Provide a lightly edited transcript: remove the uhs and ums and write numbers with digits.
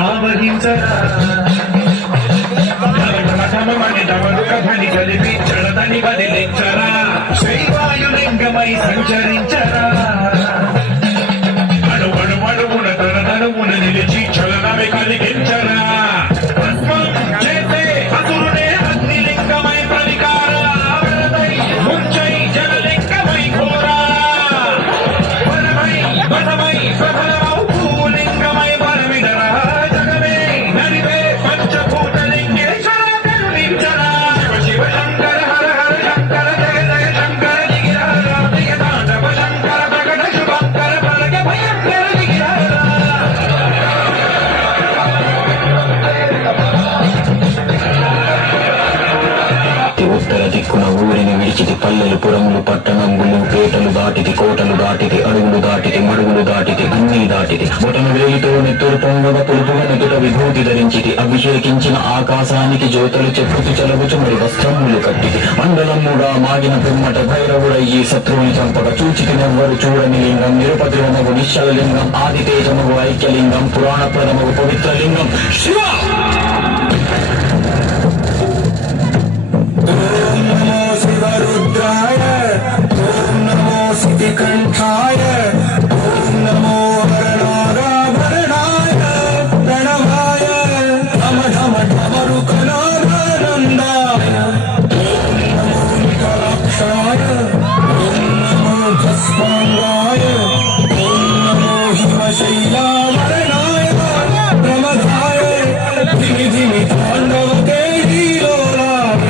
ఆవహించరా ధ్వని కలిపి చడదని బదిలించరా శైవాయులింగమై సంచరించరా అడుగున తన నడుమున నిలిచి చలనమే కలిగించరా చేసే అసురుడే అగ్నిలింగమై ప్రవికార ముంచై జలలింగమై ఘోరా వనమై ప్రబలమౌ భూలింగమై బలమిడరా జగమే నడివే పంచభూతలింగేశ్వర కరుణించరా శివ శంకర హర హర శంకర జయ జయ శంకర దిగిరారా దిగ తాండవ శంకర ప్రకట శుభంకర పరగ భయంకర దిగిరారా ఉత్తర దిక్కున ఊరిని విడిచితి పల్లెలు పురములు పట్టణంగులు పేటలు దాటితి కోటలు దాటితి అడుగులు దాటితి మడుగులు దాటితి అన్నీ దాటితి బొటను వేలితో నెత్తురు పొంగగ పులుపుగా నెదుట విభూతి ధరించితి అభిషేకించిన ఆకాశానికి జ్యోతులు చెప్పుతు చెలగుచు మరి వస్త్రములు కట్టితి మండలముగా మాగిన పిమ్మట భైరవుడయ్యి శత్రువుని చంపక చూచితి నెవ్వరు చూడని లింగం నిరుపద్రవమగు నిశ్చల లింగం ఆదితేజమగు ఐక్యలింగం పురాణ ప్రథమగు పవిత్ర లింగం శివ रुद्राय ओम नमो सिद्धिकंठाय ओम नमो हरणागाभरणाय प्रणवाय धम धम डमरुकनादानन्दाय ओम नमो निकलाक्षाय ओम नमो भस्मांगाय ओम नमो हिमशैलावरणाय प्रमदाय धिमि धिमि ताण्डवके हीलोलाय